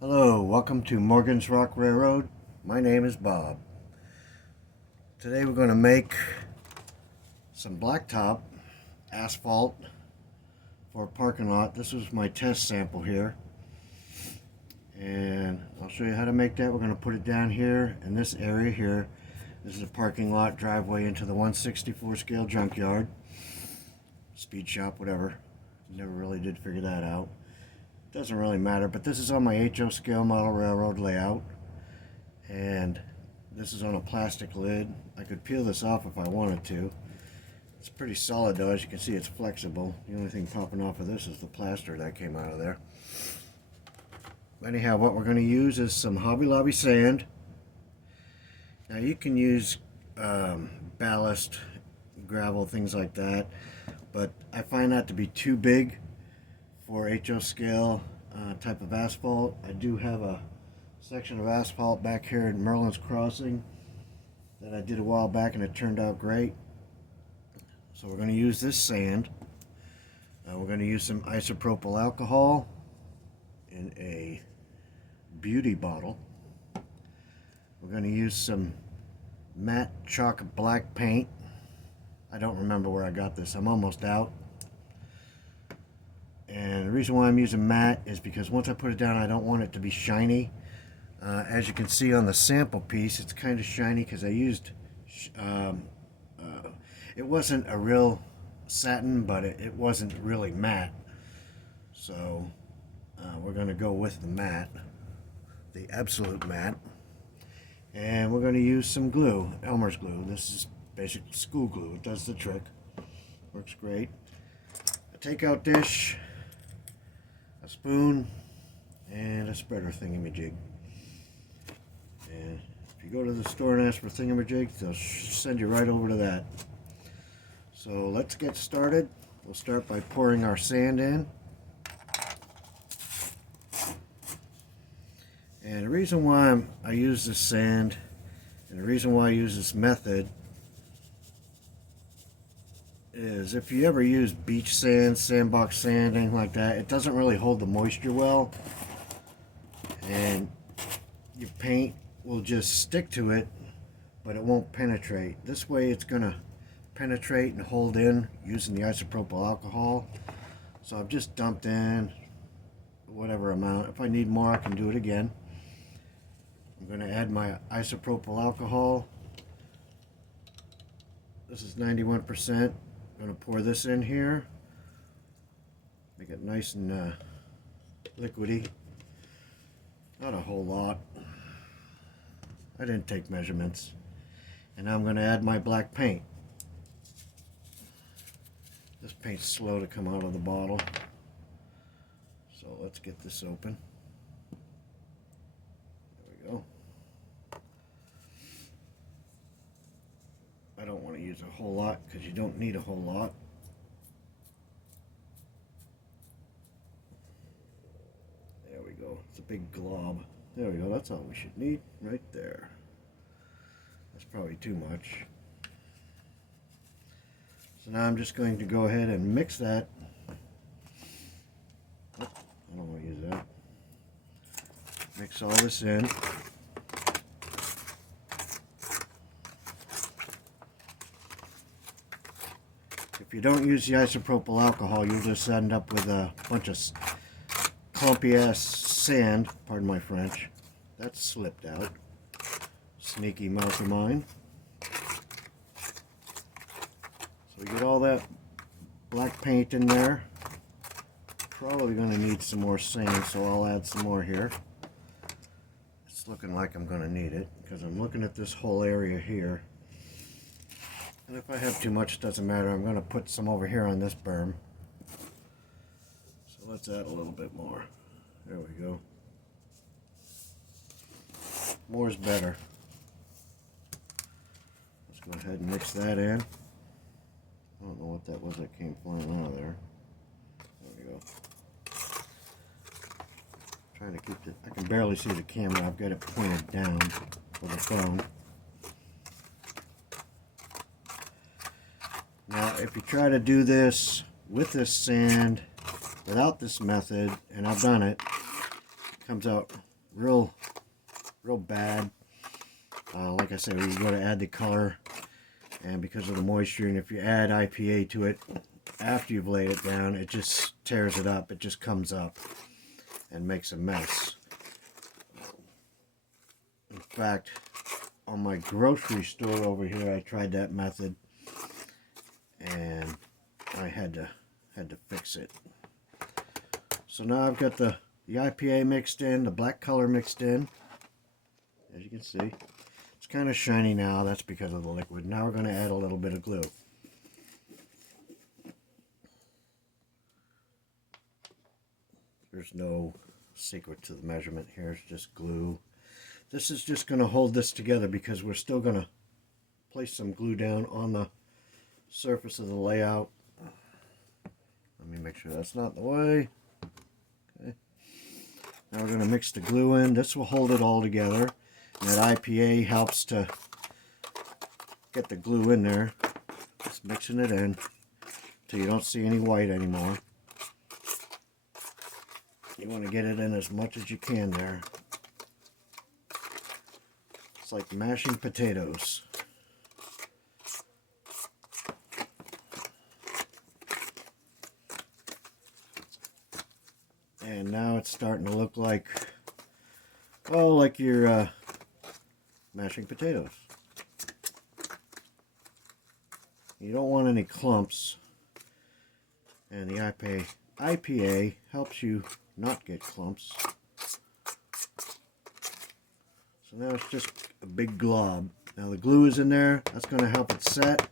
Hello, welcome to Morgan's Rock Railroad. My name is Bob. Today we're going to make some blacktop asphalt for a parking lot. This is my test sample here. And I'll show you how to make that. We're going to put it down here in this area here. This is a parking lot driveway into the 1/64 scale junkyard. Speed shop, whatever. Never really did figure that out. Doesn't really matter, but this is on my HO scale model railroad layout, and this is on a plastic lid. I could peel this off if I wanted to. It's pretty solid though. As you can see, it's flexible. The only thing popping off of this is the plaster that came out of there. Anyhow, what we're going to use is some Hobby Lobby sand. Now you can use ballast, gravel, things like that, but I find that to be too big for HO scale type of asphalt. I do have a section of asphalt back here in Merlin's Crossing that I did a while back, and it turned out great. So we're going to use this sand. We're going to use some isopropyl alcohol in a beauty bottle. We're going to use some matte chalk black paint. I don't remember where I got this. I'm almost out. And the reason why I'm using matte is because once I put it down, I don't want it to be shiny. As you can see on the sample piece, it's kind of shiny because I used, it wasn't a real satin, but it wasn't really matte. So we're going to go with the matte, the absolute matte. And we're going to use some glue, Elmer's glue. This is basic school glue. It does the trick. Works great. A takeout dish, a spoon, and a spreader thingamajig. And if you go to the store and ask for thingamajigs, they'll send you right over to that. So let's get started. We'll start by pouring our sand in. And the reason why I use this sand, and the reason why I use this method, is if you ever use beach sand, sandbox sand, anything like that, it doesn't really hold the moisture well, and your paint will just stick to it, but it won't penetrate. This way it's going to penetrate and hold in using the isopropyl alcohol. So I've just dumped in whatever amount. If I need more, I can do it again. I'm going to add my isopropyl alcohol. This is 91%. I'm going to pour this in here, make it nice and liquidy. Not a whole lot. I didn't take measurements. And now I'm going to add my black paint. This paint's slow to come out of the bottle, so let's get this open. There we go. I don't want to use a whole lot because you don't need a whole lot. There we go. It's a big glob. There we go. That's all we should need right there. That's probably too much. So now I'm just going to go ahead and mix that. Oh, I don't want to use that. Mix all this in. If you don't use the isopropyl alcohol, you'll just end up with a bunch of clumpy ass sand, pardon my French. That slipped out. Sneaky mouth of mine. So we get all that black paint in there. Probably going to need some more sand, so I'll add some more here. It's looking like I'm going to need it because I'm looking at this whole area here. And if I have too much, it doesn't matter. I'm going to put some over here on this berm. So let's add a little bit more. There we go. More is better. Let's go ahead and mix that in. I don't know what that was that came flying out of there. There we go. Trying to keep it. I can barely see the camera. I've got it pointed down for the phone. Now, if you try to do this with this sand without this method, and I've done it, it comes out real bad. Like I said, we go to add the color, and because of the moisture, and if you add IPA to it after you've laid it down, it just tears it up. It just comes up and makes a mess. In fact, on my grocery store over here, I tried that method, and I had to fix it. So now I've got the IPA mixed in, the black color mixed in. As you can see, it's kind of shiny now. That's because of the liquid. Now we're going to add a little bit of glue. There's no secret to the measurement here. It's just glue. This is just going to hold this together because we're still going to place some glue down on the surface of the layout. Let me make sure that's not in the way. Okay. Now we're going to mix the glue in. This will hold it all together. And that IPA helps to get the glue in there. Just mixing it in until you don't see any white anymore. You want to get it in as much as you can there. It's like mashing potatoes. And now it's starting to look like, oh, like you're mashing potatoes. You don't want any clumps, and the IPA helps you not get clumps. So now it's just a big glob. Now the glue is in there. That's going to help it set.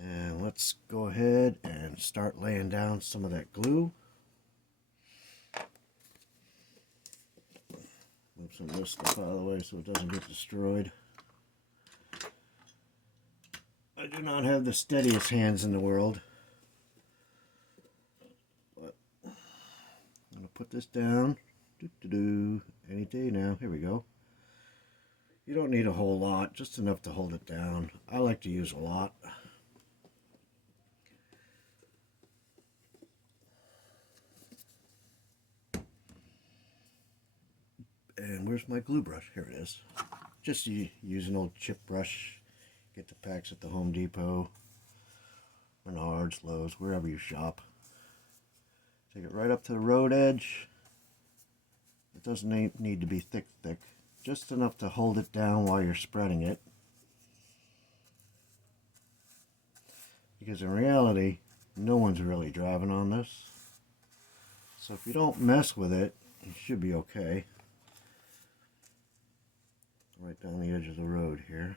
And let's go ahead and start laying down some of that glue. Move some of this stuff out of the way so it doesn't get destroyed. I do not have the steadiest hands in the world. But I'm going to put this down. Any day now. Here we go. You don't need a whole lot, just enough to hold it down. I like to use a lot. And where's my glue brush? Here it is. Just use an old chip brush. Get the packs at the Home Depot, Menards, Lowe's, wherever you shop. Take it right up to the road edge. It doesn't need to be thick. Just enough to hold it down while you're spreading it. Because in reality, no one's really driving on this. So if you don't mess with it, you should be okay. Right down the edge of the road here.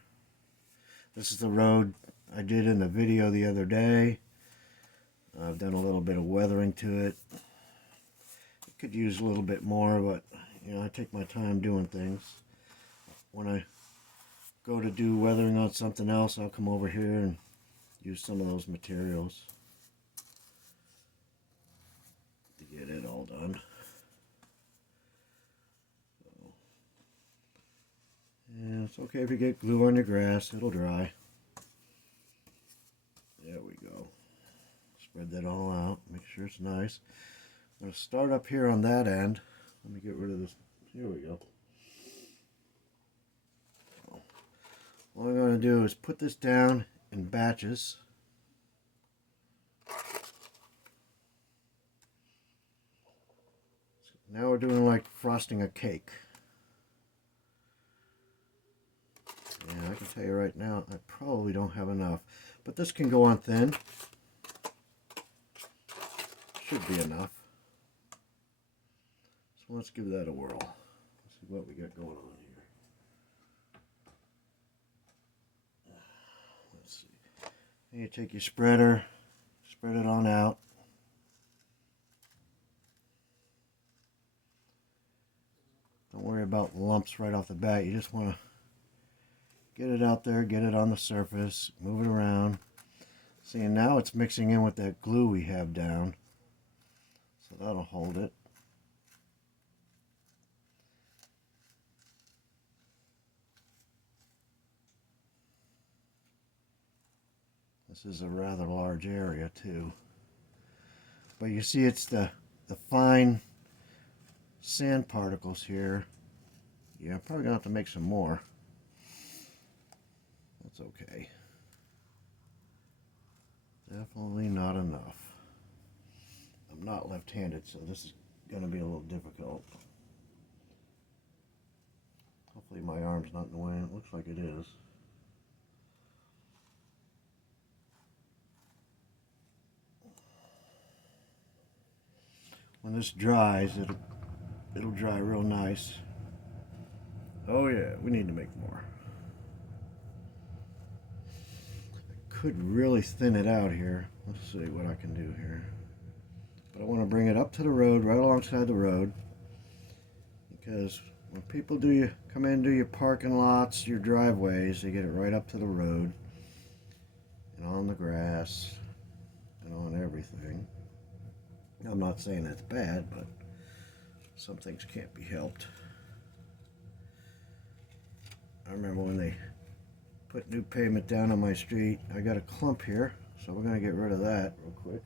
This is the road I did in the video the other day. I've done a little bit of weathering to it. It could use a little bit more, but you know, I take my time doing things. When I go to do weathering on something else, I'll come over here and use some of those materials to get it all done. Yeah, it's okay if you get glue on your grass, it'll dry. There we go. Spread that all out, make sure it's nice. I'm going to start up here on that end. Let me get rid of this. Here we go. All I'm going to do is put this down in batches. Now we're doing like frosting a cake. And I can tell you right now, I probably don't have enough. But this can go on thin. Should be enough. So let's give that a whirl. Let's see what we got going on here. Let's see. And you take your spreader, spread it on out. Don't worry about lumps right off the bat. You just want to get it out there, get it on the surface, move it around. See, and now it's mixing in with that glue we have down. So that'll hold it. This is a rather large area too. But you see it's the fine sand particles here. Yeah, I'm probably gonna have to make some more. That's okay. Definitely not enough. I'm not left-handed, so this is gonna be a little difficult. Hopefully my arm's not in the way. It looks like it is. When this dries, it'll dry real nice. Oh yeah, we need to make more. I could really thin it out here. Let's see what I can do here. But I want to bring it up to the road, right alongside the road, because when people come in and do your parking lots, your driveways, they get it right up to the road and on the grass and on everything. I'm not saying that's bad, but some things can't be helped. I remember when they put new pavement down on my street, I got a clump here, so we're going to get rid of that real quick.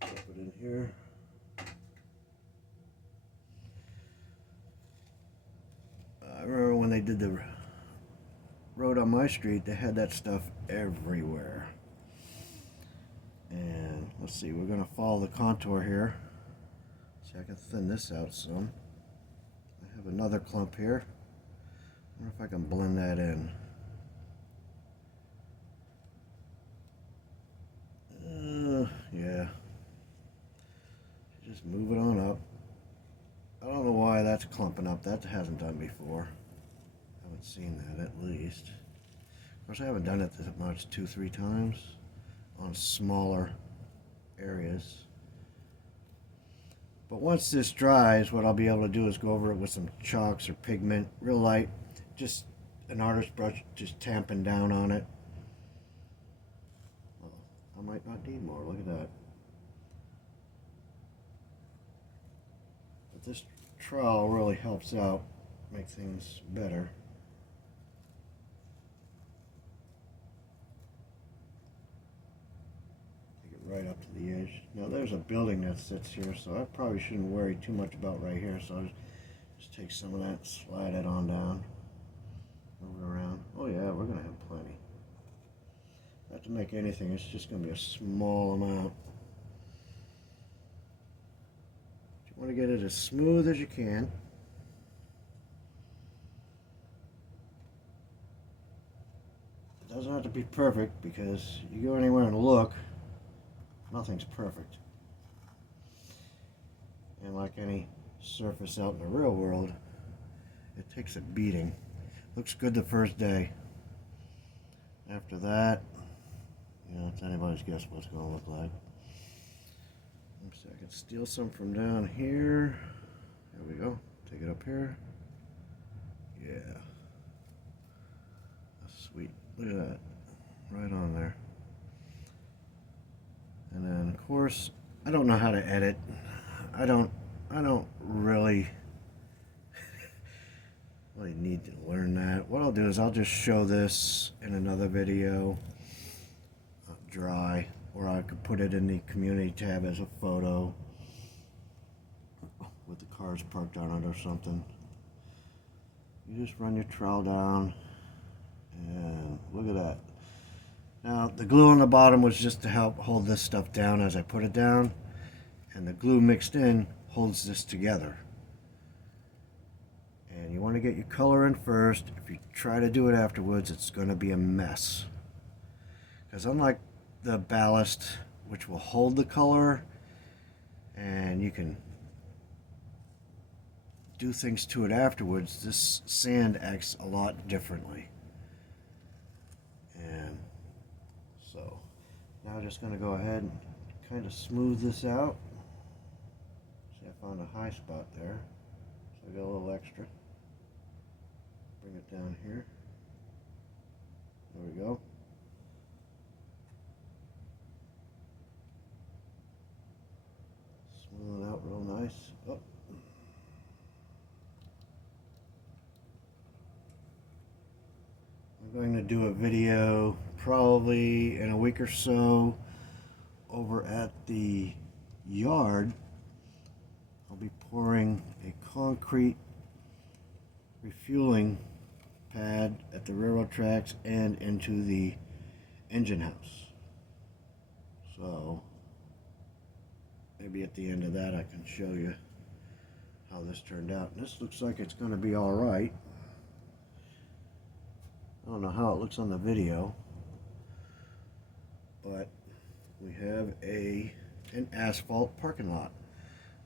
Put it in here. I remember when they did the road on my street, they had that stuff everywhere. And let's see, we're going to follow the contour here. See, I can thin this out some. I have another clump here. I wonder if I can blend that in. Yeah. Just move it on up. I don't know why that's clumping up. That hasn't done before. I haven't seen that at least. Of course, I haven't done it that much, 2-3 times on smaller areas. But once this dries, what I'll be able to do is go over it with some chalks or pigment, real light, just an artist brush, just tamping down on it. Well, I might not need more, look at that. But this trowel really helps out, make things better. Right up to the edge. Now there's a building that sits here, so I probably shouldn't worry too much about right here, so I'll just take some of that, slide it on down, move it around. Oh yeah, we're gonna have plenty. Not to make anything, it's just gonna be a small amount. You want to get it as smooth as you can. It doesn't have to be perfect, because you go anywhere and look, nothing's perfect. And like any surface out in the real world, it takes a beating. Looks good the first day. After that, it's anybody's guess what it's going to look like. Oops, I can steal some from down here. There we go. Take it up here. Yeah. That's sweet. Look at that. Right on there. And then, of course, I don't know how to edit. I don't really need to learn that. What I'll do is I'll just show this in another video, dry, or I could put it in the community tab as a photo with the cars parked on it or something. You just run your trowel down, and look at that. Now, the glue on the bottom was just to help hold this stuff down as I put it down, and the glue mixed in holds this together. And you want to get your color in first. If you try to do it afterwards, it's going to be a mess. Because unlike the ballast, which will hold the color, and you can do things to it afterwards, this sand acts a lot differently. And so now I'm just going to go ahead and kind of smooth this out. See, I found a high spot there, so I got a little extra. Bring it down here. There we go. Smooth it out real nice. Oh. I'm going to do a video probably in a week or so over at the yard I'll be pouring a concrete refueling pad at the railroad tracks and into the engine house. So maybe at the end of that I can show you how this turned out. And this looks like it's going to be all right. I don't know how it looks on the video, but we have an asphalt parking lot.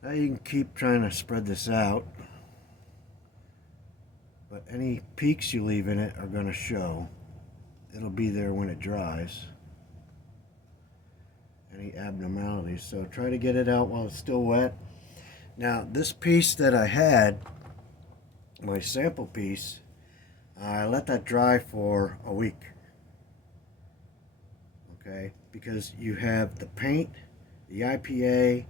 Now you can keep trying to spread this out, but any peaks you leave in it are going to show. It'll be there when it dries. Any abnormalities, so try to get it out while it's still wet. Now this piece that I had, my sample piece, I let that dry for a week. Okay, because you have the paint, the IPA,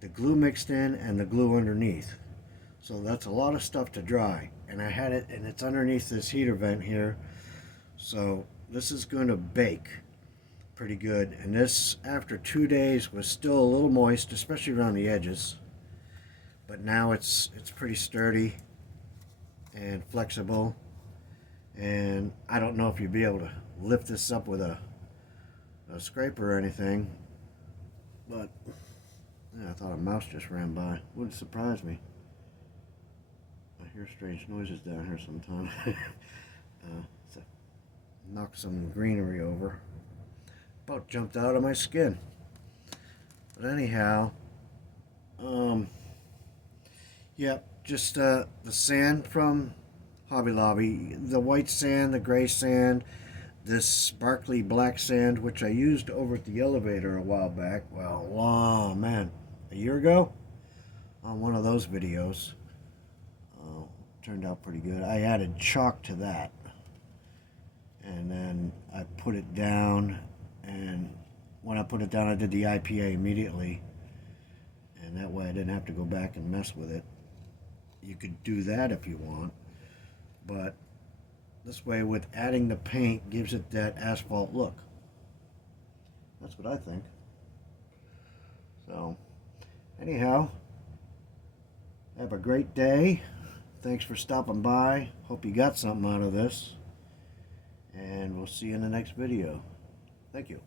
the glue mixed in, and the glue underneath. So that's a lot of stuff to dry. And I had it, and it's underneath this heater vent here. So this is going to bake pretty good. And this, after 2 days, was still a little moist, especially around the edges. But now it's pretty sturdy and flexible. And I don't know if you'd be able to lift this up with a scraper or anything. But yeah, I thought a mouse just ran by. Wouldn't surprise me. I hear strange noises down here sometimes. So knock some greenery over. About jumped out of my skin. But anyhow, yeah, just the sand from Hobby Lobby, the white sand, the gray sand, this sparkly black sand, which I used over at the elevator a while back. Well, wow, man, a year ago on one of those videos. Turned out pretty good. I added chalk to that, and then I put it down, and when I put it down I did the IPA immediately, and that way I didn't have to go back and mess with it. You could do that if you want, but this way with adding the paint gives it that asphalt look. That's what I think. So anyhow, have a great day. Thanks for stopping by. Hope you got something out of this. And we'll see you in the next video. Thank you.